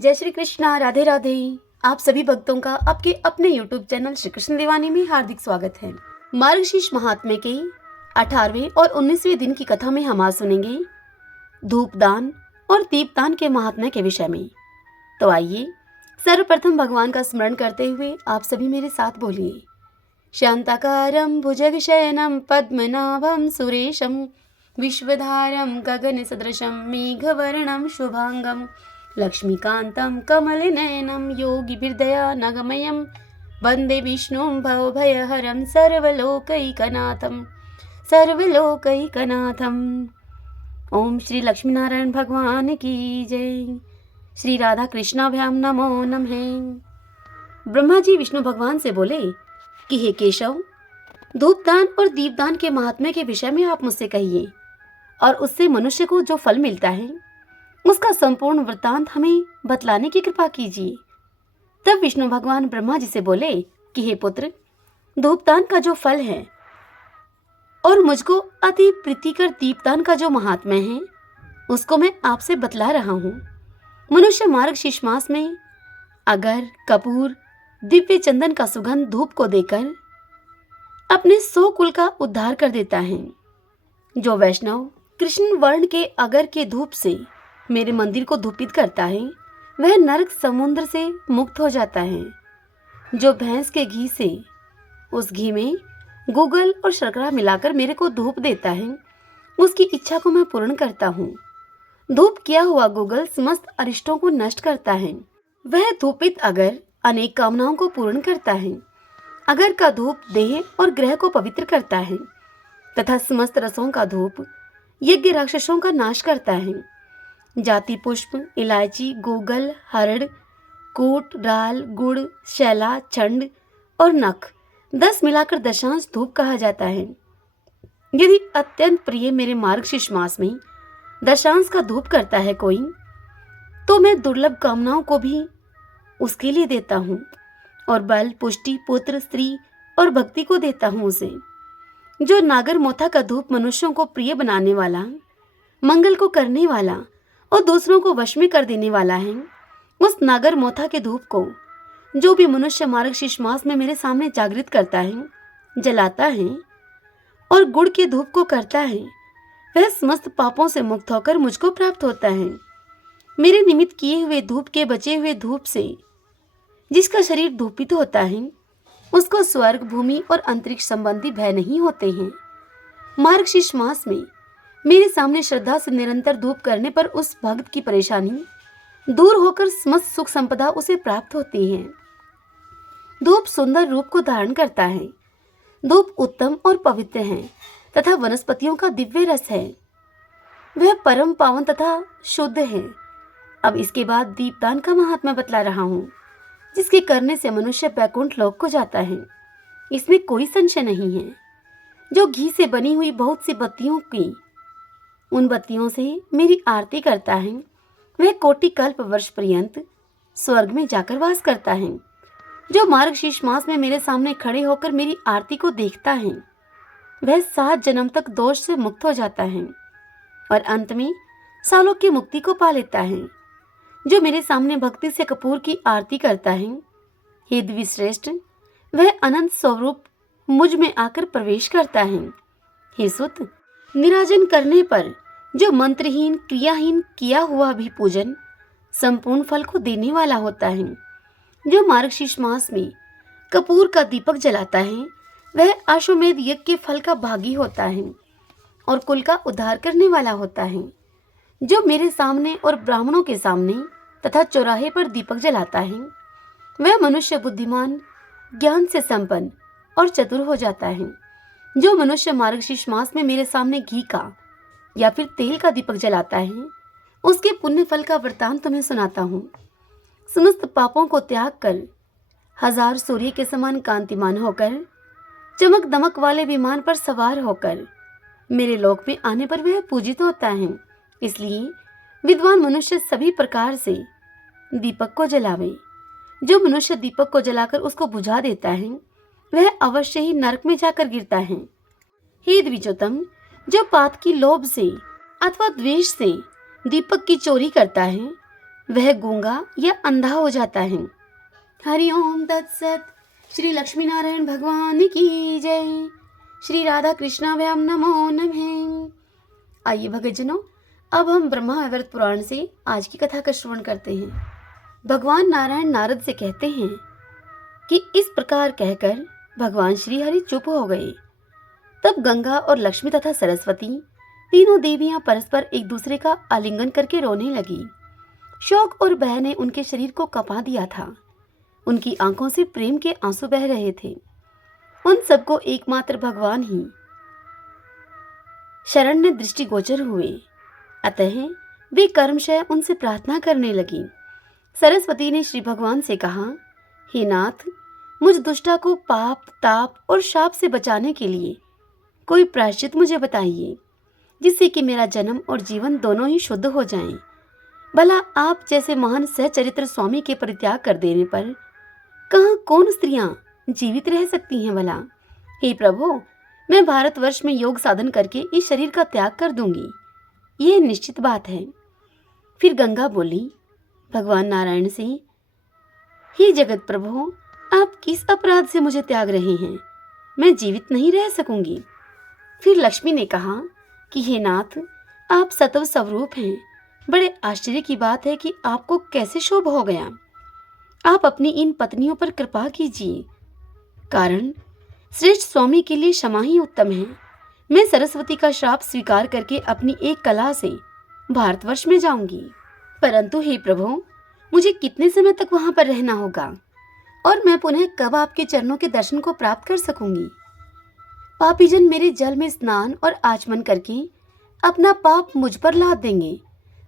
जय श्री कृष्णा, राधे राधे। आप सभी भक्तों का आपके अपने YouTube चैनल श्री कृष्ण दीवानी में हार्दिक स्वागत है। मार्गशीर्ष महात्म्य के 18वें और 19वें दिन की कथा में हम आज सुनेंगे धूपदान और दीपदान के महात्म्य के विषय में। तो आइए सर्वप्रथम भगवान का स्मरण करते हुए आप सभी मेरे साथ बोलिए। शांताकारं भुजगशयनं पद्मनाभं सुरेशं विश्वधारं गगनसदृशं मेघवर्णं शुभांगं लक्ष्मीकान्तं कमलनयनं योगिभिर्दयानगमयं वन्दे विष्णुं भवभयहरं सर्वलोकैकनाथं। ओम श्री लक्ष्मीनारायण भगवान की जय। श्री राधा कृष्णाभ्याम नमो नमः। ब्रह्मा जी विष्णु भगवान से बोले कि हे केशव, धूपदान और दीपदान के महात्म्य के विषय में आप मुझसे कहिए और उससे मनुष्य को जो फल मिलता है उसका संपूर्ण वृत्तांत हमें बतलाने की कृपा कीजिए। तब विष्णु भगवान ब्रह्मा जी से बोले कि हे पुत्र, धूपदान का जो फल है और मुझको अति प्रीतिकर दीपदान का जो महात्म्य है उसको मैं आपसे बतला रहा हूँ। मनुष्य मार्गशीर्ष मास में अगर, कपूर, दिव्य चंदन का सुगंध धूप को देकर अपने 100 कुल का उद्धार कर देता है। जो वैष्णव कृष्ण वर्ण के अगर के धूप से मेरे मंदिर को धूपित करता है वह नरक समुद्र से मुक्त हो जाता है। जो भैंस के घी से उस घी में गूगल और शर्करा मिलाकर मेरे को धूप देता है उसकी इच्छा को मैं पूर्ण करता हूँ। धूप किया हुआ गूगल समस्त अरिष्टों को नष्ट करता है। वह धूपित अगर अनेक कामनाओं को पूर्ण करता है। अगर का धूप देह और ग्रह को पवित्र करता है तथा समस्त रसों का धूप यज्ञ राक्षसों का नाश करता है। जाति पुष्प, इलायची, गूगल, हरड़, कूट, डाल, गुड़, शैला, छंड और नख 10 मिलाकर दशांश धूप कहा जाता है। यदि अत्यंत प्रिय मेरे मार्गशीर्ष मास में दशांश का धूप करता है कोई, तो मैं दुर्लभ कामनाओं को भी उसके लिए देता हूँ और बल, पुष्टि, पुत्र, स्त्री और भक्ति को देता हूँ उसे। जो नागर मोथा का धूप मनुष्यों को प्रिय बनाने वाला, मंगल को करने वाला और दूसरों को वश में कर देने वाला है, उस नागर मोथा के धूप को जो भी मनुष्य मार्गशीर्ष मास में मेरे सामने जागृत करता है, जलाता है और गुड़ के धूप को करता है, वह समस्त पापों से मुक्त होकर मुझको प्राप्त होता है। मेरे निमित्त किए हुए धूप के बचे हुए धूप से जिसका शरीर धूपित होता है उसको स्वर्ग, भूमि और अंतरिक्ष संबंधी भय नहीं होते हैं। मार्गशीर्ष मास में मेरे सामने श्रद्धा से निरंतर धूप करने पर उस भक्त की परेशानी दूर होकर समस्त सुख संपदा उसे प्राप्त होती है। धूप सुंदर रूप को धारण करता है। धूप उत्तम और पवित्र है तथा वनस्पतियों का दिव्य रस है। वह परम पावन तथा शुद्ध है। अब इसके बाद दीपदान का महात्म्य बतला रहा हूँ, जिसके करने से मनुष्य बैकुंठ लोक को जाता है। इसमें कोई संशय नहीं है। जो घी से बनी हुई बहुत सी बत्तियों की उन बत्तियों से मेरी आरती करता है वह कोटि कल्प वर्ष पर्यंत स्वर्ग में जाकर वास करता है। जो मार्गशीर्ष मास में मेरे सामने खड़े होकर मेरी आरती को देखता है वह 7 जन्म तक दोष से मुक्त हो जाता है और अंत में सालों की मुक्ति को पा लेता है। जो मेरे सामने भक्ति से कपूर की आरती करता है, हे द्विश्रेष्ठ, वह अनंत स्वरूप मुझ में आकर प्रवेश करता है। हे सुत, निराजन करने पर जो मंत्रहीन, क्रियाहीन किया हुआ भी पूजन संपूर्ण फल को देने वाला होता है। जो मार्गशीर्ष मास में कपूर का दीपक जलाता है वह अश्वमेध यज्ञ के फल का भागी होता है और कुल का उद्धार करने वाला होता है। जो मेरे सामने और ब्राह्मणों के सामने तथा चौराहे पर दीपक जलाता है वह मनुष्य बुद्धिमान, ज्ञान से संपन्न और चतुर हो जाता है। जो मनुष्य मार्गशीर्ष मास में मेरे सामने घी का या फिर तेल का दीपक जलाता है उसके पुण्य फल का वृतांत तुम्हें सुनाता हूँ। समस्त पापों को त्याग कर 1000 सूर्य के समान कांतिमान होकर, चमक दमक वाले विमान पर सवार होकर मेरे लोक में आने पर वह पूजित होता है। इसलिए विद्वान मनुष्य सभी प्रकार से दीपक को जलावे। जो मनुष्य दीपक को जलाकर उसको बुझा देता है वह अवश्य ही नरक में जाकर गिरता है। हे द्विजोत्तम, जो पात की लोभ से अथवा द्वेष से दीपक की चोरी करता है वह गूंगा या अंधा हो जाता है। हरि ओम तत्सत। श्री लक्ष्मी नारायण भगवान की जय। श्री राधा कृष्णाभ्याम नमो नमः। आइए भक्तजनों, अब हम ब्रह्मा वैवर्त पुराण से आज की कथा का श्रवण करते हैं। भगवान नारायण नारद से कहते हैं कि इस प्रकार कहकर भगवान श्री हरि चुप हो गए। तब गंगा और लक्ष्मी तथा सरस्वती तीनों देवियां परस्पर एक दूसरे का आलिंगन करके रोने लगी। शोक और भय ने उनके शरीर को कपा दिया था। उनकी आंखों से प्रेम के आंसू बह रहे थे। उन सबको एकमात्र भगवान ही शरण्य दृष्टिगोचर हुए। अतः वे कर्मशय उनसे प्रार्थना करने लगी। सरस्वती ने श्री भगवान से कहा, हे नाथ, मुझ दुष्टा को पाप, ताप और शाप से बचाने के लिए कोई प्रायश्चित मुझे बताइए, जिससे कि मेरा जन्म और जीवन दोनों ही शुद्ध हो जाएं। भला आप जैसे महान सहचरित्र स्वामी के परित्याग कर देने पर कहाँ कौन स्त्रियां जीवित रह सकती हैं भला? हे प्रभु, मैं भारतवर्ष में योग साधन करके इस शरीर का त्याग कर दूंगी, यह निश्चित बात है। फिर गंगा बोली भगवान नारायण से, हे जगत प्रभु, आप किस अपराध से मुझे त्याग रहे हैं? मैं जीवित नहीं रह सकूंगी। फिर लक्ष्मी ने कहा कि हे नाथ, आप सत्व स्वरूप हैं। बड़े आश्चर्य की बात है कि आपको कैसे शोभ हो गया। आप अपनी इन पत्नियों पर कृपा कीजिए, कारण श्रेष्ठ स्वामी के लिए क्षमा ही उत्तम है। मैं सरस्वती का श्राप स्वीकार करके अपनी एक कला से भारतवर्ष में जाऊंगी। परंतु हे प्रभु, मुझे कितने समय तक वहां पर रहना होगा और मैं पुनः कब आपके चरणों के दर्शन को प्राप्त कर सकूंगी? पापीजन मेरे जल में स्नान और आचमन करके अपना पाप मुझ पर लाद देंगे।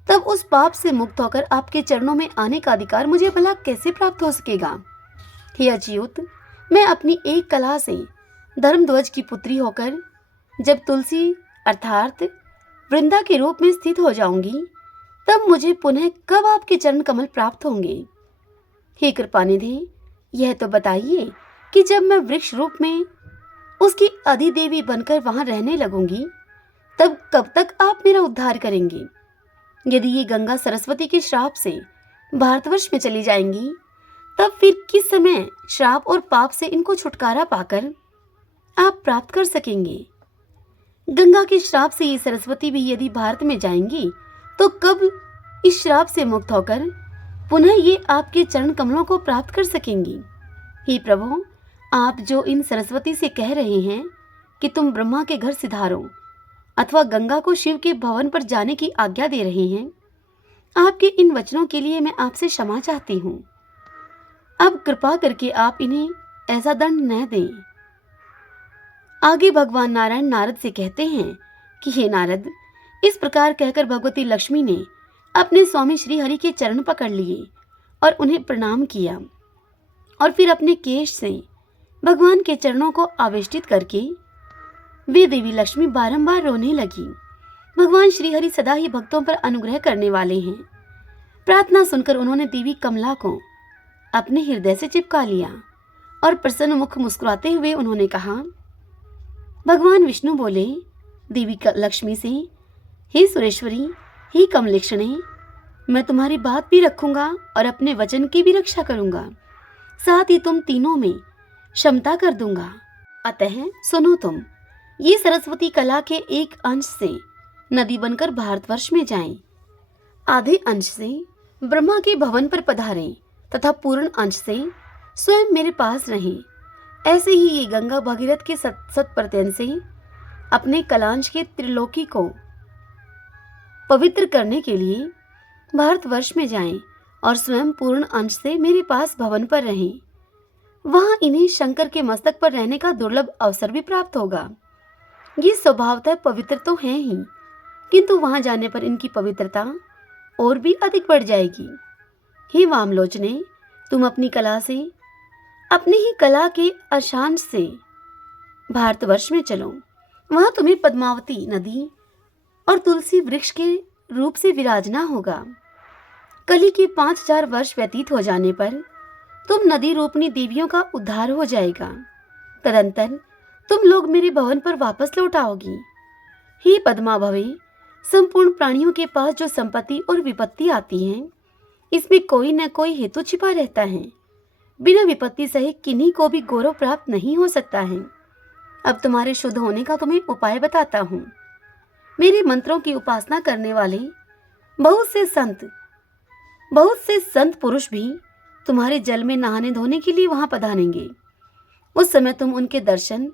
तब उस पाप से मुक्त होकर आपके चरणों में आने का अधिकार मुझे भला कैसे प्राप्त हो सकेगा? हे अच्युत, मैं अपनी एक कला से धर्मध्वज की पुत्री होकर जब तुलसी अर्थात वृंदा के रूप में स्थित हो जाऊंगी, तब मुझे पुनः कब आपके चरण कमल प्राप्त होंगे? हे कृपानिधि, यह तो बताइए कि जब मैं वृक्ष रूप में उसकी अधिदेवी बनकर वहां रहने लगूंगी, तब कब तक आप मेरा उद्धार करेंगे? यदि ये गंगा सरस्वती के श्राप से भारतवर्ष में चली जाएंगी, तब फिर किस समय श्राप और पाप से इनको छुटकारा पाकर आप प्राप्त कर सकेंगे? गंगा के श्राप से ये सरस्वती भी यदि भारत में जाएंगी, तो कब इस श्राप से मुक्त होकर पुनः ये आपके चरण कमलों को प्राप्त कर सकेंगी? हे प्रभु, आप जो इन सरस्वती से कह रहे हैं कि तुम ब्रह्मा के घर सिधारो अथवा गंगा को शिव के भवन पर जाने की आज्ञा दे रहे हैं, आपके इन वचनों के लिए मैं आपसे क्षमा चाहती हूँ। अब कृपा करके आप इन्हें ऐसा दंड न दें। आगे भगवान नारायण नारद से कहते हैं कि हे नारद, इस प्रकार कहकर भगवती लक्ष्मी ने अपने स्वामी श्री हरि के चरण पकड़ लिए और उन्हें प्रणाम किया और फिर अपने केश से भगवान के चरणों को आवेष्टित करके वे देवी लक्ष्मी बारंबार रोने लगी। भगवान श्री हरि सदा ही भक्तों पर अनुग्रह करने वाले हैं। प्रार्थना सुनकर उन्होंने देवी कमला को अपने हृदय से चिपका लिया और प्रसन्न मुख मुस्कुराते हुए उन्होंने कहा, भगवान विष्णु बोले देवी लक्ष्मी से, हे सुरेश्वरी, हे कमलेक्षणे, मैं तुम्हारी बात भी रखूंगा और अपने वचन की भी रक्षा करूंगा, साथ ही तुम तीनों में क्षमता कर दूंगा। अतः सुनो, तुम ये सरस्वती कला के एक अंश से नदी बनकर भारतवर्ष में जाएं, आधे अंश से ब्रह्मा के भवन पर पधारें तथा पूर्ण अंश से स्वयं मेरे पास रहें। ऐसे ही ये गंगा भगीरथ के सत प्रत्यन से अपने कलांश के त्रिलोकी को पवित्र करने के लिए भारतवर्ष में जाएं और स्वयं पूर्ण अंश से मेरे पास भवन पर रहें। वहां इन्हें शंकर के मस्तक पर रहने का दुर्लभ अवसर भी प्राप्त होगा। ये स्वभावतः पवित्र तो हैं ही, किंतु वहां जाने पर इनकी पवित्रता और भी अधिक बढ़ जाएगी। हे वामलोचने, तुम अपनी कला से, अपनी ही कला के अशांश से भारतवर्ष में चलो। वहां तुम्हें पद्मावती नदी और तुलसी वृक्ष के रूप से विराजना होगा। कली के 5000 वर्ष व्यतीत हो जाने पर तुम नदी रूपनी देवियों का उद्धार हो जाएगा। तदंतर तुम लोग मेरे भवन पर वापस लौट आओगी। हे पद्मा भवे, संपूर्ण प्राणियों के पास जो संपत्ति और विपत्ति आती है, इसमें कोई न कोई हेतु छिपा रहता है। बिना विपत्ति सहित किन्हीं को भी गौरव प्राप्त नहीं हो सकता है। अब तुम्हारे शुद्ध होने का तुम्हें उपाय बताता हूँ। मेरे मंत्रों की उपासना करने वाले बहुत से संत पुरुष भी तुम्हारे जल में नहाने धोने के लिए वहां पधारेंगे। उस समय तुम उनके दर्शन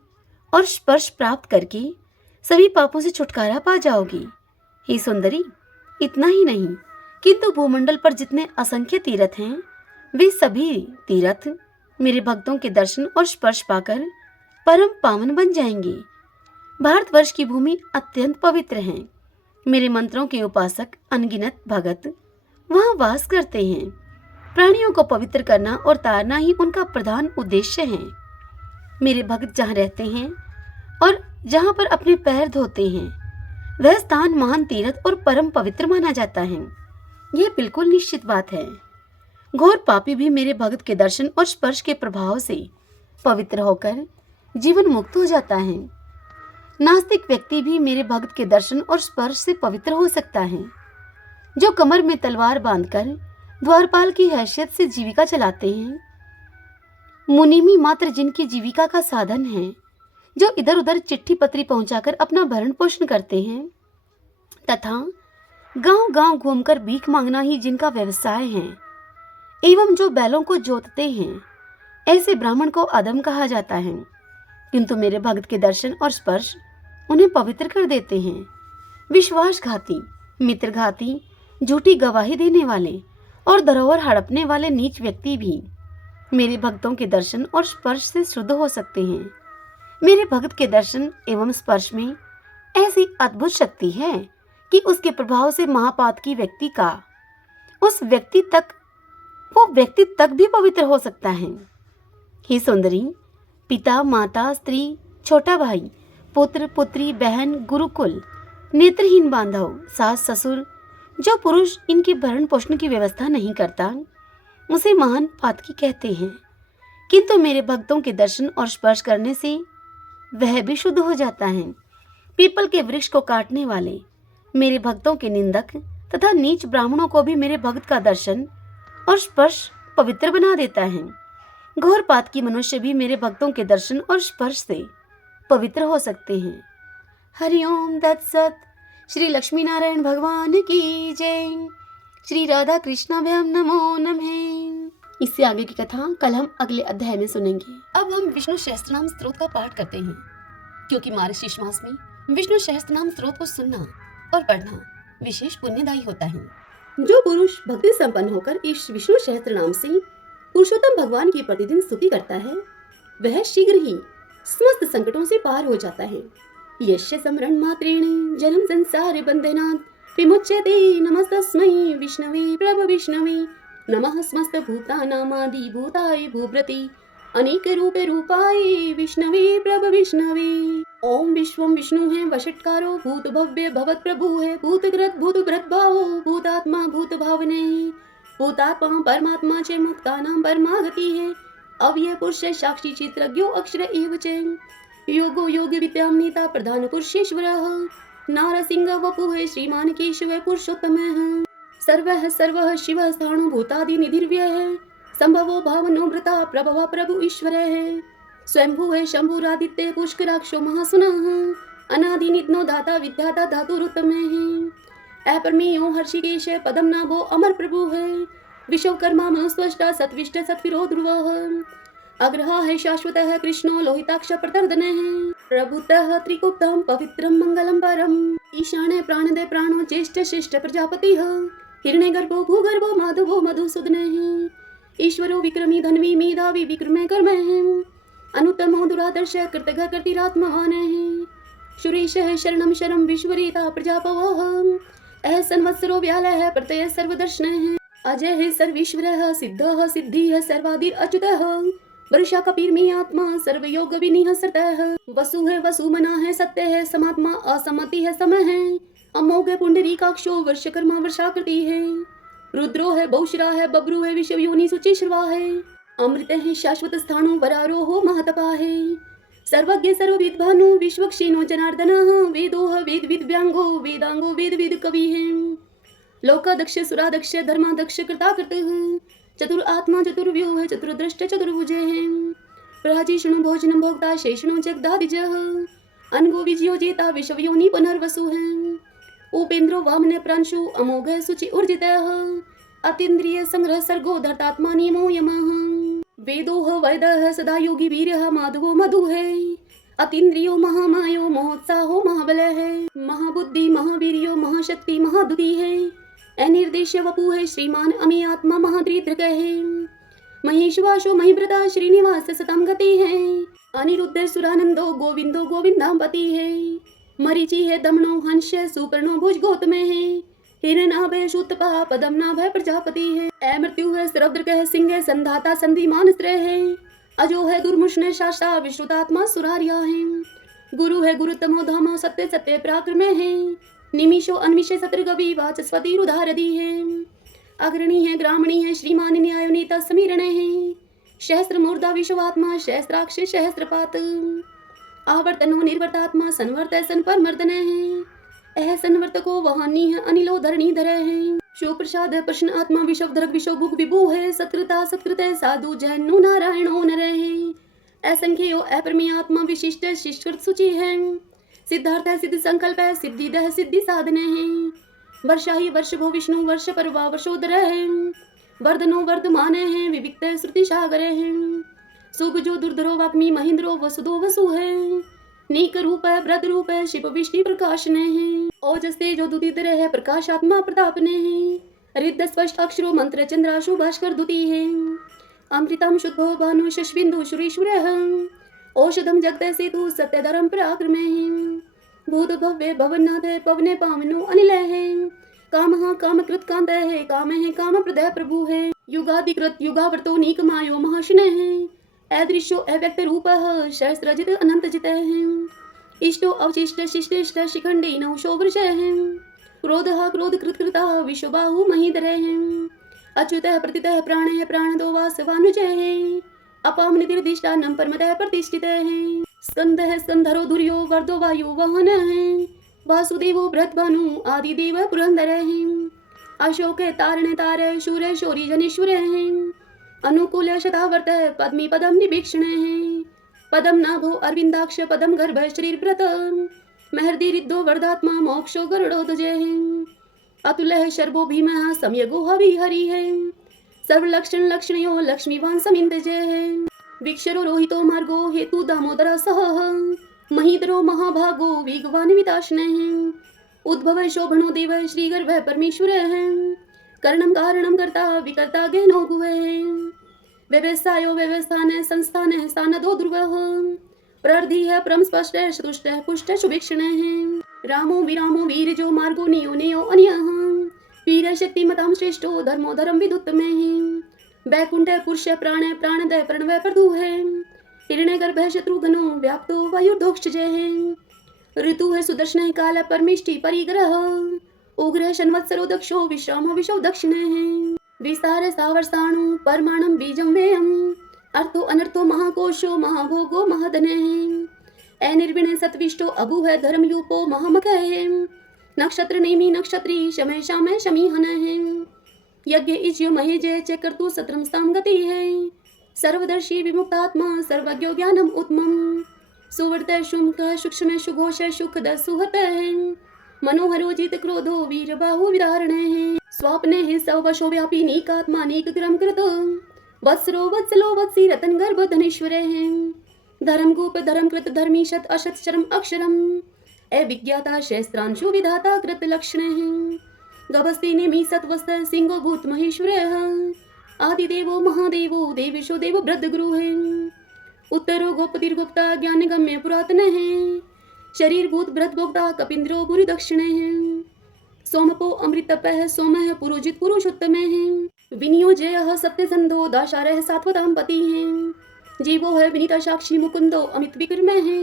और स्पर्श प्राप्त करके सभी पापों से छुटकारा पा जाओगी। हे सुंदरी, इतना ही नहीं किंतु भूमंडल पर जितने असंख्य तीर्थ हैं, वे सभी तीर्थ मेरे भक्तों के दर्शन और स्पर्श पाकर परम पावन बन जाएंगे। भारतवर्ष की भूमि अत्यंत पवित्र है। मेरे मंत्रों के उपासक अनगिनत भगत वहां वास करते हैं। प्राणियों को पवित्र करना और तारना ही उनका प्रधान उद्देश्य है। मेरे भक्त जहाँ रहते हैं और जहाँ पर अपने पैर धोते हैं, वह स्थान महान तीर्थ और परम पवित्र माना जाता है। यह बिल्कुल निश्चित बात है। घोर पापी भी मेरे भक्त के दर्शन और स्पर्श के प्रभाव से पवित्र होकर जीवन मुक्त हो जाता है। नास्तिक व्यक्ति भी मेरे भक्त के दर्शन और स्पर्श से पवित्र हो सकता है। जो कमर में तलवार बांधकर द्वारपाल की हैसियत से जीविका चलाते हैं, मुनिमी मात्र जिनकी जीविका का साधन है, जो इधर उधर चिट्ठी पत्री पहुंचाकर अपना भरण पोषण करते हैं तथा गांव-गांव घूमकर भीख मांगना ही जिनका व्यवसाय है, एवं जो बैलों को जोतते हैं, ऐसे ब्राह्मण को अधम कहा जाता है। किंतु मेरे भक्त के दर्शन और स्पर्श उन्हें पवित्र कर देते हैं। विश्वासघाती, मित्रघाती, झूठी गवाही देने वाले और धरोहर हड़पने वाले नीच व्यक्ति भी मेरे भक्तों के दर्शन और स्पर्श से शुद्ध हो सकते हैं। मेरे भक्त के दर्शन एवं स्पर्श में ऐसी अद्भुत शक्ति है कि उसके प्रभाव से महापातकी व्यक्ति का वो व्यक्ति तक भी पवित्र हो सकता है। हे सुंदरी, पिता, माता, स्त्री, छोटा भाई, पुत्र, पुत्री, बहन, गुरुकुल, नेत्रहीन बांधव, सास, ससुर, जो पुरुष इनके भरण पोषण की व्यवस्था नहीं करता, उसे महान पातकी कहते हैं। किंतु मेरे भक्तों के दर्शन और स्पर्श करने से वह भी शुद्ध हो जाता है। पीपल के वृक्ष को काटने वाले, मेरे भक्तों के निंदक तथा नीच ब्राह्मणों को भी मेरे भक्त का दर्शन और स्पर्श पवित्र बना देता है। घोर पातकी मनुष्य भी मेरे भक्तों के दर्शन और स्पर्श से पवित्र हो सकते हैं। हरिओम तत्सत। श्री लक्ष्मी नारायण भगवान की जय। श्री राधा कृष्णाभ्याम नमो नमः। इससे आगे की कथा कल हम अगले अध्याय में सुनेंगे। अब हम विष्णु सहस्त्रनाम स्तोत्र का पाठ करते हैं, क्योंकि मार्गशीर्ष मास में विष्णु सहस्त्रनाम स्तोत्र को सुनना और पढ़ना विशेष पुण्यदायी होता है। जो पुरुष भक्ति संपन्न होकर इस विष्णु सहस्त्रनाम से पुरुषोत्तम भगवान की प्रतिदिन स्तुति करता है, वह शीघ्र ही समस्त संकटों से पार हो जाता है। यस्य स्मरण मात्रेण जन्म संसार बंधनात् विमुच्यते। नमस्तस्मै विष्णवे प्रभ विष्णवे। नमः समस्त भूतानामादि भूताय भूभृते अनेक रूपे रूपाय विष्णवे प्रभ विष्णवे। ओम विश्वम विष्णु है वषट्कारो भूत भव्य भवत प्रभु है भूतकृत भूत भृतभावो भूतात्मा भूत भावने भूतात्मा परमात्मा च मुक्तानां परमागति है। अव्यय पुरुष साक्षी चित्रज्ञो अक्षर एव च योगो योग विद्यां नेता प्रधान पुरुषेश्वरः नारसिंह वपुः श्रीमान केशव पुरुषोत्तमः सर्वः सर्वः शिवः स्थाणु भूतादि निधिर्व्यः संभवो भावनो भृता प्रभव प्रभु ईश्वरः स्वयंभू है शंभुरादित्य पुष्कराक्षो महासुनः अनादि नित्नो दाता विद्याता धातुरुत्तमः अपरमेयो हर्षिकेश पदम नाभो अमर प्रभु है विश्वकर्मा मनुस्वष्टा सत्विष्ट सत्विरो ध्रुवः अग्रहा है शाश्वतः कृष्णो लोहिताक्ष प्रतर्दनः प्रभुतः त्रिकुप्तम पवित्रम मंगलम परम ईशाने प्राणदे प्राणो ज्येष्ठ श्रेष्ठ प्रजापतिः हिरण्यगर्भो भूगर्भो माधवो मधुसूदनः ईश्वरो विक्रमी धन्वी मेधावी विक्रमे कर्मः अनुत्तमो दुरादर्श कृतघ कर्तिरात्मवानः सुरेशः शरणं शरं विश्वरेता प्रजापवः अह संवत्सरो व्यालः प्रत्यय सर्वदर्शनः अजय सर्वेश्वरः सिद्धः सिद्धिः सर्वादिर अच्युतः वर्षा कपीर्मी आत्मा सर्वयोग विनिह सतः वसु है वसुमना है सत्य है समात्मा असमति है समय है अमोघ पुंडरीकाक्षो वर्षकर्मा वर्षाकृति है रुद्रो है बहुश्रा है बब्रू है विश्व योनि सुचिश्रवा है अमृत है शाश्वत स्थाणु वरारोहो महतपा है सर्वज्ञ सर्वविद भानु विश्वक्षेनो जनार्दनः वेदोह वेद विद व्यांगो वेदांगो वेद विद कवि है लोकादक्ष सुरादक्ष धर्मादक्ष कृताकृत चतुर आत्मा चतुर्व्यूह चतुर्दृष्ट चतुर्भुजे प्राजीषणु भोजनं भोक्ता शेषणु जगदादिजः अनगो विजयो जेता विश्वयोनि पुनर्वसु है उपेन्द्रो वामन प्रांशु अमोघ शुचि ऊर्जितः अतीन्द्रिय संग्रह सर्गो धर्तात्मा नियमो यमः वेदोह वैदः सदा योगी वीर्यः माधवो मधु है अतीन्द्रियो महामायो महोत्साहो महाबल है महाबुद्धि महावीर्यो महाशक्ति महादुति है अनिर्देश्य वपु है श्रीमान अमी आत्मा महादृद्रक है महेश्वासो महिव्रता श्रीनिवास सतम गति है अनिरुद्ध सुरानंदो गोविंदो गोविंदापति है मरीचि है दमनो हंस सुपर्णो भुज गौतम है हिरणाभय शूतपा पदमनाभय प्रजापति है अमृत्यु है सरभद्रक है सिंह है संधाता संधि मानस्त्र है अजो है दुर्मुष्ण शास्ता विश्रुतात्मा सुरारिया है गुरु है गुरुतमो धामो सत्य सत्य पराक्रम है निमिषो अन्विष सत्रगवि वाचस्पति रुधारदी है अग्रणी है ग्रामणी है श्रीमान न्याय नेता समीरण है सहस्त्र मूर्धा विश्वात्मा सहस्त्राक्ष सहस्त्रपात आवर्तनो निर्वर्तात्मा संवर्त सन पर मर्दन है अह संवर्तको वहानी है अनिलो धरणी धर है शो प्रसाद प्रश्न आत्मा विश्वधर विश्व भुग विभु है सत्कृता सत्कृत साधु जैनो नारायणो नर है असंख्यो अपरमी आत्मा विशिष्ट शिष्ट सूचि है सिद्धार्थ है सिद्ध संकल्प है सिद्धि दह सिद्धि साधन है वर्षा ही वर्ष भो विष्णु वर्ष परवा वर्षोदर है वर्धनो वर्धमान है विविक्त श्रुति सागर है सुगजो दुर्धरो वाग्मी महेंद्रो वसुदो वसु है नीक रूप है व्रत रूप है शिव विष्णु प्रकाशन है ओजस तेजो दुदितर है प्रकाशात्मा प्रताप ने है रिद्ध स्पष्ट अक्षरो मंत्र चंद्राशु भास्कर दुति है अमृतम शुद्धो भानु शशबिंदु सुरेश्वर है औषधम जगत सेतु सत्य धर्म पराक्रम है भूत भव्य भवनाथ है पवने पावनो अनिल है काम कृत कांत है काम प्रदय प्रभु है युगादिकृत युगावर्तो नीक मायो महाशन है अदृश्यो अव्यक्त रूप सहस्रजित अनंत जित है इष्टो अवशिष्ट शिष्टेष्ट शिखंडी नवशो वृष है क्रोध कृतकृता विश्वबाहु महीधर है अच्युत प्रतित प्राण प्राणदो वासवानुज है अपाम निर्दिष्टा नम परमतः प्रतिष्ठित है स्कंद है स्कंधरो दुर्यो वर्दो वायु वाहन है वासुदेवो भ्रतभानु आदि देव पुरंदर है अशोक तारण तार शूर शौरी जनेश्वर है अनुकूल शतावर्त पद्मी पदम निभीक्षण है पदम नाभो अरविंदाक्ष पदम गर्भ शरीर व्रत महर्दि रिद्धो वर्धात्मा मोक्षो गरुड़ो ध्वजे है अतुल है शर्भो भीम सम्यगो हवि हरि है सर्व लक्षण लक्षणयो लक्ष्मीवान समिंद जय है विक्षरो रोहितो मार्गो हेतु दामोदर सह महीधरो महाभागो वेगवान विताशन है उद्भव शोभनो देव श्री गर्भ परमेश्वर है कर्णम कारणम करता विकर्ता गहनो गुह है व्यवस्थायो व्यवस्थान संस्थान है सानदो ध्रुव प्रर्धि है परम स्पष्ट है चतुष्ट है पुष्ट सुभिक्षण है रामो विरामो वीर जो मार्गो नियो नियो अन्य वीर शक्ति मताम श्रेष्ठो धर्मो धर्म विदुत्तम है बैकुंठ है पुरुष प्राण प्राणदय प्रणवय प्रदु है हिरण्य गर्भ शत्रुघ्नो व्याप्तो वायुर्धोक्ष जय है ऋतु है सुदर्शन काल परमिष्टि परिग्रह उग्र शन्वत्सरो दक्षो विश्रामो विश्व दक्षिण है विस्तार सावर्षाणु परमाणम बीजम वेयम अर्थो अनर्थो महाकोशो महाभोगो महाधन है अनिर्विण सत्विष्टो अभु है धर्मयूपो महामख है नक्षत्र नेमी नक्षत्री शमय शामय शमीहन है यज्ञ इज्यो महेजय चक्रतु सत्रम स्तम गति है सर्वदर्शी विमुक्तात्मा सर्वज्ञो ज्ञानम उत्तमम सुवर्त शुंक सूक्ष्म सुघोष सुखद सुहत है मनोहरोजित क्रोधो वीर बाहु विदारण है स्वप्न है सवशो व्यापी नीकात्मा नीक क्रम कृत वत्सरो वत्सलो वत्सी रतन गर्भ धनेश्वर है धर्म गोप धर्म कृत धर्मी शत अशत शरम अक्षरम अविज्ञाता शस्त्रांशु विधाता कृत लक्षण है गभस्ति नेमि सत्वस्त सिंहो भूत महेश्वर है आदिदेवो महादेवो देवेशो देव वृद्ध गुरु है उत्तरो गोपतिर्गुप्ता ज्ञान गम्य पुरातन है शरीर भूत भ्रत भोक्ता कपिंद्रो बुरी दक्षिण है सोमपो अमृतपः सोम है पुरोजित पुरुषोत्तम है विनियोजय सत्य संधो दाशारह सात्वताम पति है जीवो है विनीता साक्षी मुकुंदो अमित विक्रम है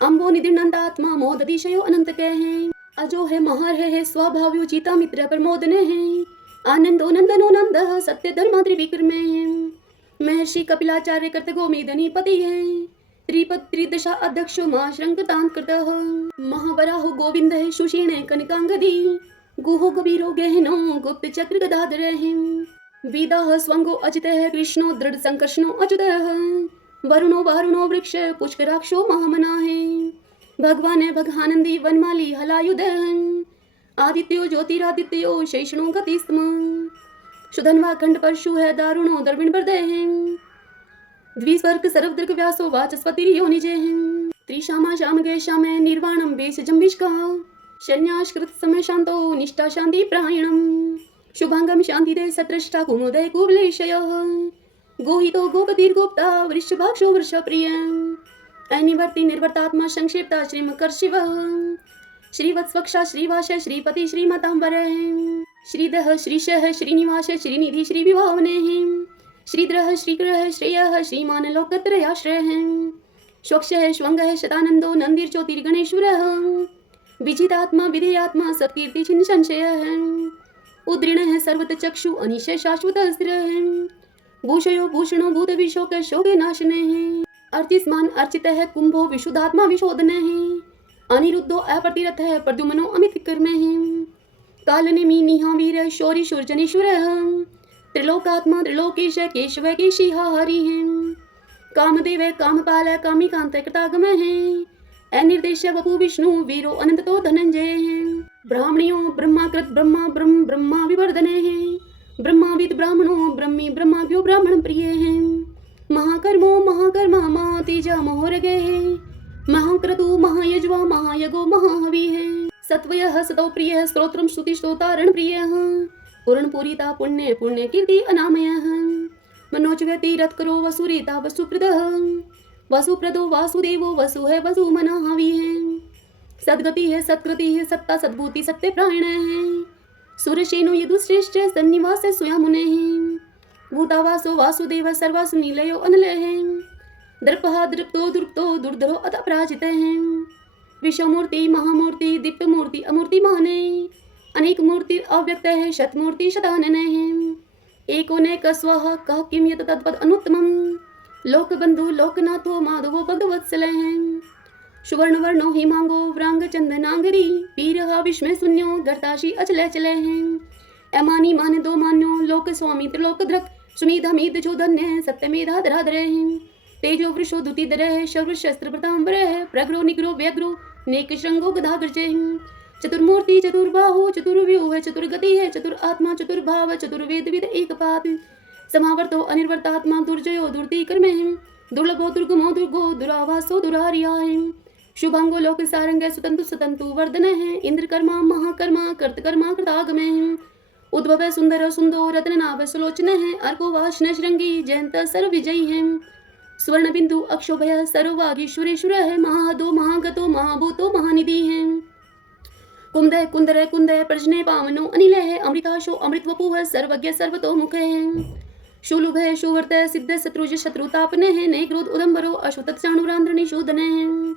अम्बो निधिनंदात्मा मोदतिशयो अनंत कह है अजो है महार है स्वभाव्यो जीता मित्र प्रमोदन है आनंदो नंदनो नंद सत्य धर्माद्रि विक्रम है महर्षि कपिलाचार्य कर्तगो मेदनी पति है त्रिदशा अध्यक्षो महाश्रंकतांत कृतः महावराहो गोविंद है सुषीणे कनकांगदी गुहो कबीरो गहनो गुप्त चक्र गदाधरहिं वेदाः स्वंगो अजितः कृष्णो दृढ़ संकर्षणो अच्युतः वरुणो वारुणो वृक्ष पुष्कराक्षो महामनाः भगवान भगानंदी वनमाली हलायुध आदित्यो ज्योतिरादित्यो शैषणो गतिस्तम सुधन्वा खंड परशु है दारुणो दर्विण बर्दय द्विस्वर्ग सर्वदृग व्यासो वाचस्पतिर्यो निजे त्रिशामा श्याम गए श्यामे निर्वाणम वेश जम्बिष्का शन्याश्कृत समय शांतो निष्ठा शांति प्रायणम शुभांगम शांति दे सत्रष्टा कुमुदय कुवलेशय गोहितो गोपतिर्गोप्ता वृषभाक्षो वृष प्रिय अनिवर्ति निर्वर्तात्मा संक्षिप्ता श्रीमकर्षिव श्रीवत्स्वक्षा श्रीवास श्रीपति श्रीमतांबर श्रीदह श्रीशः श्रीनिवास श्रीनिधि श्रीविभावने श्रीद्रः श्रीग्रह श्रेयः श्रीमान लोकत्रयाश्रय स्वक्षः श्वंगः शतानंदो नंदिर्ज्योतिर्गणेश्वरः विजितात्मा विधेयात्मा सत्कीर्ति छिन्न संशयः उद्रीणः सर्वत चक्षु अनिशय शाश्वत स्थिरः भूषयो भूषणो भूत विशोक शोक नाशने अर्चिस्मान अर्चितः कुंभो विशुद्धात्मा विशोधने अनिरुद्धो अप्रतिरथः प्रद्युम्नो अमित कर्मे कालनेमि निहावीर शौरी शूरजनेश्वरः त्रिलोकात्मा त्रिलोकेश केशव केशिहा हरि कामदेव कामपाल कामिकांत कृतागम अनिर्देश वपु विष्णु वीरो अनंतो धनंजय ब्राह्मणियो ब्रह्माकृत ब्रह्मा ब्रह्म ब्रह्मा विवर्धने ब्रह्माविद ब्राह्मणो ब्रह्मी ब्रह्माभ्यो ब्राह्मण प्रिय महाकर्मो महाकर्मा महातेजा महोरगे महाक्रतु महायज्वा महायगो महाहवि सत्वयः सतो प्रियः स्तोत्रम श्रुति स्तोतारण प्रियः पूर्ण पूरिता पुण्य पुण्य कीर्ति अनामयः मनोजगति रथ करो वसुरीता वसुप्रदः वसुप्रदो वासुदेवो वसु है वसु मना हवि है सदगति है सत्कृति है सत्ता सद्भूति सत्य प्राण है सुरसेनो यदुश्रेष्ठ सन्निवास सुयामुने भूतावासो वासुदेव सर्वासु नीलयो अनलय दर्पहा दृप्तो दुर्प्तो दुर्धरो अत पराजित विश्वमूर्ति महामूर्ति दीप्त मूर्ति अमूर्ति माने अनेक मूर्ति अव्यक्त है शतमूर्ति शतानन है एकोनेक स्वः कह किम यत तत्पद अनुत्तमम लोकबंधु लोकनाथो माधवो भगवत्सल है सुवर्ण वर्णो हिमांगो व्रांग चंदनांगरी पीरहा विस्मय शून्यो गर्ताशी अचल चले हैं अमानी मान दो मान्यो लोक स्वामी त्रिलोकद्रक सुमेधा मेध जो धन्य सत्यमेधा धराधर हैं तेजो वृषो दुतिधर है शर्व शस्त्र प्रतांबर है प्रग्रो निग्रो व्यग्रो नेक श्रृंगो गदाग्रजे चतुर्मूर्ति चतुर्बाहु चतुर्व्यूह चतुर्गति है चतुर आत्मा चतुर्भाव चतुर्वेद विद एक पाद समावर्तो अनिर्वर्तात्मा दुर्जयो दुर्ति कर्मे दुर्लभो दुर्गमो दुर्गो दुरावासो दुरारिया शुभांगो लोक सारंग सुतंतु सुतंतु वर्धन है इंद्र कर्मा महाकर्मा कर्तकर्मा कृतागम उद्भव सुंदर सुंदो रत्न नाभ सुलोचन है अर्को वाष्ण श्रृंगी जयंत सर्व विजयी है स्वर्ण बिंदु अक्षोभय सर्ववागीश्वरेश्वर है महादो महागतो महाभूतो महानिधि है कुंदय कुंदर कुंदय प्रजने पावनो अनिल है अमृताशो अमृत वपु है सर्वज्ञ सर्वतो मुख है शूलुभ है सुवर्त सिद्ध शत्रुज शत्रुतापन है नय क्रोध उदम्बरो अश्वत चाणुरांध्र निशोधन है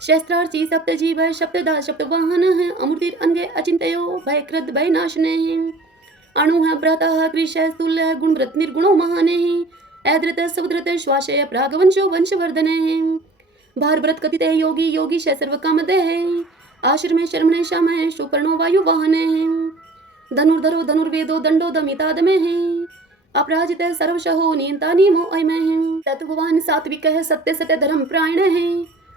शस्त्रार्ची सप्त जीव है सप्तदा सप्त वाहन है अमृतिर अंगे अचिंतयो भय कृत भय नाशन है अणु है भ्राता कृष तुल्य गुणव्रत निर्गुणो महान है ऐद्रत समुद्रत श्वासय प्रागवंशो वंशवर्धन है भारव्रत कथित योगी योगी सर्व कामद है आश्रम शर्मण श्याम है सुपर्णो वायु वाहन है धनुर्धरो धनुर्वेदो दंडो दमितादम है अपराजित सर्वशहो नियंता नियमो अयम है तत्ववान सात्विक है सत्य सत्य धर्म प्रायण है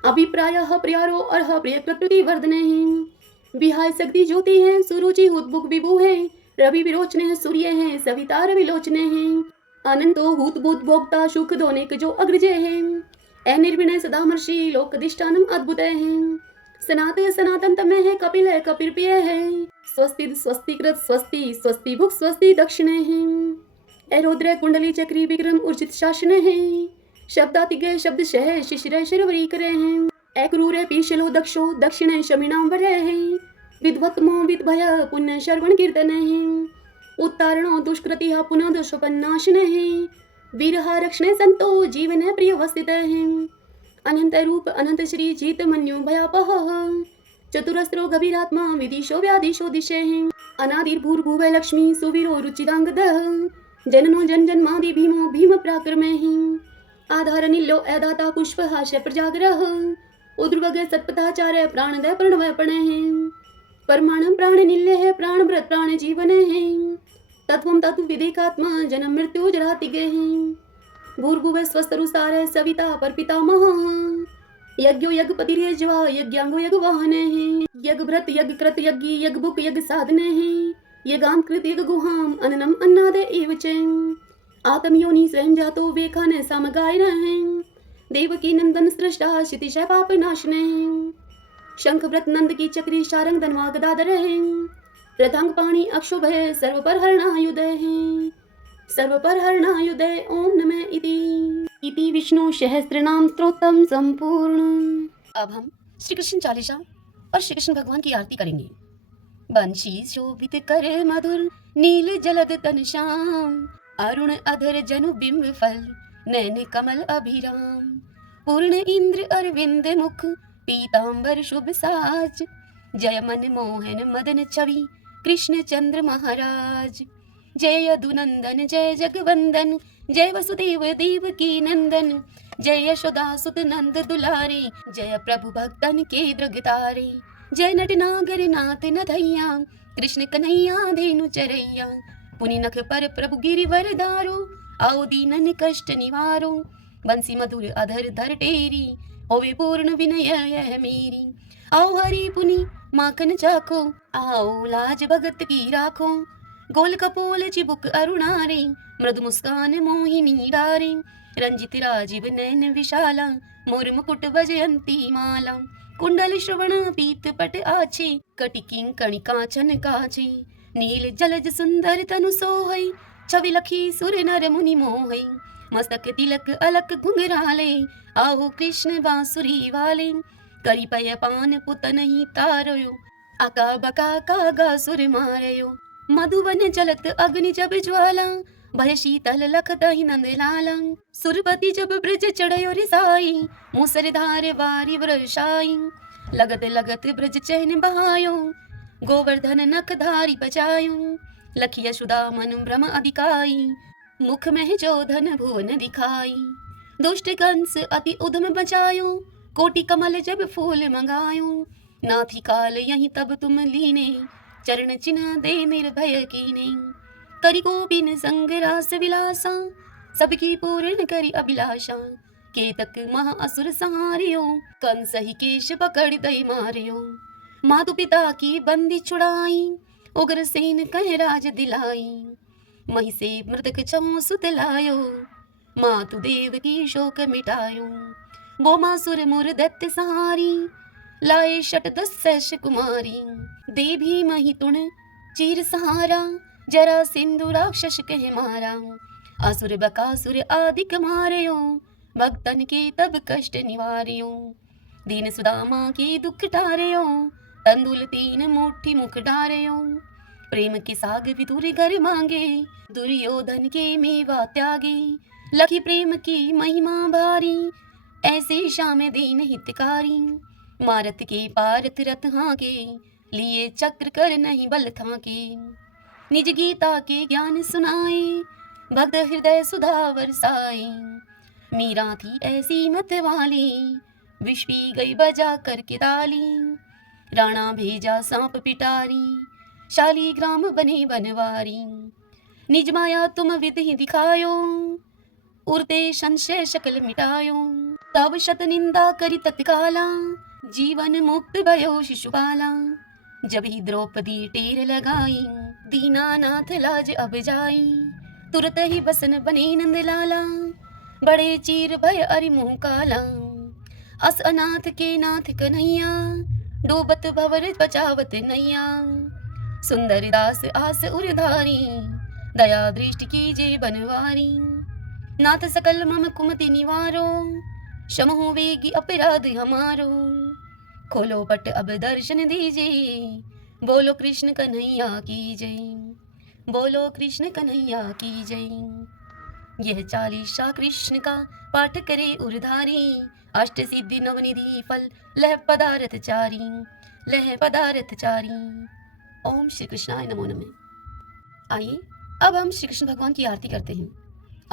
अभिप्राय प्रियारो अर्ह प्रिय प्रकृति वर्धन है विहाय शक्ति ज्योति है सुरुचि हुतबुक विभु है रवि विरोचन है सूर्य है सविता रवि लोचने है अनंतो हूत भूत भोक्ता सुख दोनेक जो अग्रजय है अनिर्विणय सदामर्षि लोकदिष्टानम अद्भुत है सनात सनातन तमय है कपिल है कपिर्प्रिय है स्वस्ति स्वस्तिकृत स्वस्ति स्वस्ति भुक स्वस्ति दक्षिण है एरोद्र कुंडली चक्री विक्रम उर्जित शासन है शब्दातिज्ञ शब्द शह शिशिर शरवरी करे हैं एक्रूर पीशलो दक्षो दक्षिण शमिनांबर है विद्वत्मो विद्भय पुण्य श्रवण कीर्तन है उत्तारणो दुष्कृति पुनः दुष्पन्नाशन है वीरहा रक्षणे संतो जीवन प्रिय वस्थित है अनंत रूप अनंत श्री जीत मन्यु भयापह चतुरस्त्रो गभीरात्मा विदिशो व्यादिशो दिशे अनादिर्भूर्भुव लक्ष्मी सुवीरो रुचिदांगद जननो जन जन्मादि भीमो भीम पराक्रमे आधार नीलो अदाता पुष्प हास्य प्रजाग्रह उद्रवग सत्पथाचार्य प्राणदय प्रणवय पणे परमाणु प्राण निल्य है, प्राण व्रत प्राण जीवन है। तत्वम तत्व विदेकात्मा जन्म मृत्यु जराति गृह। भूर्भुवः स्वस्तरुसार सविता पर पितामह। यज्ञो यज्ञपतिर्यज्वा यज्ञांगो यज्ञवाहन है। यज्ञ भृत यज्ञ कृत यज्ञ यज्ञ भुक यज्ञ साधन है। यज्ञाम कृत यज्ञ गुहाम अन्नम अन्नाद एव च। आत्मयोनि स्वयं जातो वेखान समगाय है। देवकी नंदन सृष्टा क्षितिश पाप नाशन है। शंख व्रत नंद की चक्री शारंग धनवा गदाधर है। रथांग पाणी अक्षुभ है, सर्व पर हरणायुध है। सर्व पर हरणायुध ओम नमः इति विष्णु सहस्त्रनाम स्तोत्रम संपूर्ण। अब हम श्री कृष्ण चालीसा और श्री कृष्ण भगवान की आरती करेंगे। बंशी शोभित कर मधुर नील जलद तन श्याम। अरुण अधर जनु बिंब फल नैन कमल अभिराम। पूर्ण इंद्र अरविंद मुख पीतांबर शुभ साज। जय मन मोहन मदन छवि कृष्ण चंद्र महाराज। जय यदुनंदन जय जगवंदन जय वसुदेव देवकी नंदन। जय यशोदा सुत नंद दुलारे जय प्रभु भक्तन के दृगतारे। जय नट नागर नाथ नथैया कृष्ण कन्हैया धेनु चरैया। पुनि नख पर प्रभु गिरिवर दारो आओ दीनन कष्ट निवारो। बंसी मधुर अधर धर टेरी होवे पूर्ण विनय यह मेरी। आओ हरि पुनि माखन चाखो आओ लाज भगत की राखो। गोल कपोल चिबुक अरुणारे मृदु मुस्कान मोहिनी डारे। रंजित राजीव नयन विशाला मोर मुकुट वजयंती माला। कुंडल श्रवण पीत पट आछे कटिकिं कणि कांचन काछे। नील जलज सुंदर तनु सोहै छवि लखी सुर नर मुनि मोहै। मस्तक तिलक अलक घुंघराले आओ कृष्ण बांसुरी वाले। करी पय पान पुत नहीं तारयो आका बका कागा सुर मारयो। मधुवन जलत अग्नि जब ज्वाला भय शीतल लखत ही नंद लाला। सुरपति जब ब्रज चढ़यो रिसाई मूसरधार वारी वर्षाई। लगत लगत ब्रज चहन बहायो गोवर्धन नख धारी बचायो। लखिया सुदा मन भ्रम अधिकाई मुख में जो धन भुवन दिखाई। दुष्ट कंस अति उधम बचायो कोटि कमल जब फूल मंगायो। नाथी काल यहीं तब तुम लीने चरण चिन्ह दे निर्भय कीने। करि गोपिन संग रास विलासा सबकी पूर्ण करि अभिलाषा। केतक महा असुर संहारियो कंस ही केश पकड़ दई मारियो। मातु पिता की बंदी छुड़ाई उग्र सेन कह राज दिलाई। मही से मृतक छऊ सुत लायो मातु देव की शोक मिटायो। बोमासुर मुर दैत्य सहारी लाए शत दस कुमारी। दे भी मही तुण चीर सहारा जरा सिंधु राक्षस कह मारा। असुर बकासुर आदिक मारयो भक्तन के तब कष्ट निवार्यो। दीन सुदामा के दुख टारयो तंदुल तीन मुट्ठी मुख डारयो। प्रेम के साग विदुर घर मांगे दुर्योधन के मेवा त्यागे। लखी प्रेम की महिमा भारी ऐसे श्याम दीन हितकारी। मारत के पारत रथ हाके लिए चक्र कर नहीं बल थाके। निज गीता के ज्ञान सुनाए भक्त हृदय सुधा बरसाए। मीरा थी ऐसी मत वाली विष पी गई बजा करके ताली। राणा भेजा सांप पिटारी शालीग्राम बने बनवारी। निज माया तुम विद ही दिखायो उड़ते संशय शकल मिटायो। तब शत निंदा करी तत्काला जीवन मुक्त भयो शिशुपाला। जब ही द्रौपदी टेर लगाई दीनानाथ लाज अब जाई। तुरत ही बसन बने नंद लाला बड़े चीर भय अरि मुँह काला। अस अनाथ के नाथ कन्हैया डूबत भवर बचावत नैया। सुंदर दास आस उरधारी दया दृष्टि कीजे बनवारी। नाथ सकल मम कुमति निवारो क्षमहु वेगी अपराध हमारो। खोलो पट अब दर्शन दीजिए बोलो कृष्ण कन्हैया की जय। बोलो कृष्ण कन्हैया की जय। यह चालीसा कृष्ण का पाठ करे उरधारी। अष्ट सिद्धि नवनिधि फल लह पदार्थ चारी। लह पदार्थ चारी। ओम श्री कृष्णाय नमो नमः। आइए अब हम श्री कृष्ण भगवान की आरती करते हैं।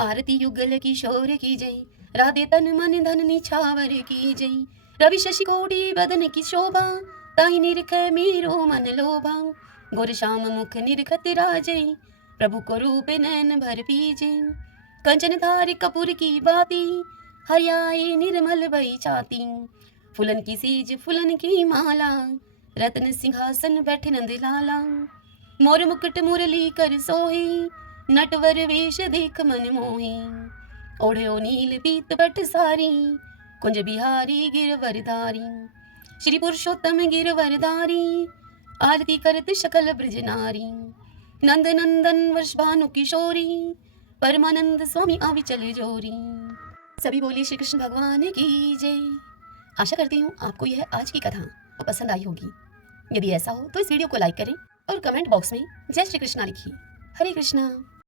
आरती युगल किशोर की जय राधे तन मन धन निछावर की जय। रवि शशि कोटि बदन की शोभा ताई निरख मेरो मन लोभा, गोर श्याम मुख निरखत राजे, प्रभु को रूप नैन भर पीजे। कंचन धार कपूर की बाती, हरियाए निर्मल भई छाती। फुलन की सीज फुलन की माला, रत्न सिंहासन बैठे नंद लाला। मोर मुकुट मुरली कर सोहे, नटवर वेश देख मन मोहे। ओढ़ो नील पीत बट सारी, कुंज बिहारी गिरवरधारी। श्री पुरुषोत्तम गिरवरधारी, आरती करत सकल ब्रज नारी। नंद नंदन वर्ष भानु किशोरी, परमानंद स्वामी अविचल जोरी। सभी बोलिए श्री कृष्ण भगवान की जय। आशा करती हूँ आपको यह आज की कथा पसंद आई होगी। यदि ऐसा हो तो इस वीडियो को लाइक करें और कमेंट बॉक्स में जय श्री कृष्णा लिखिए। हरे कृष्णा।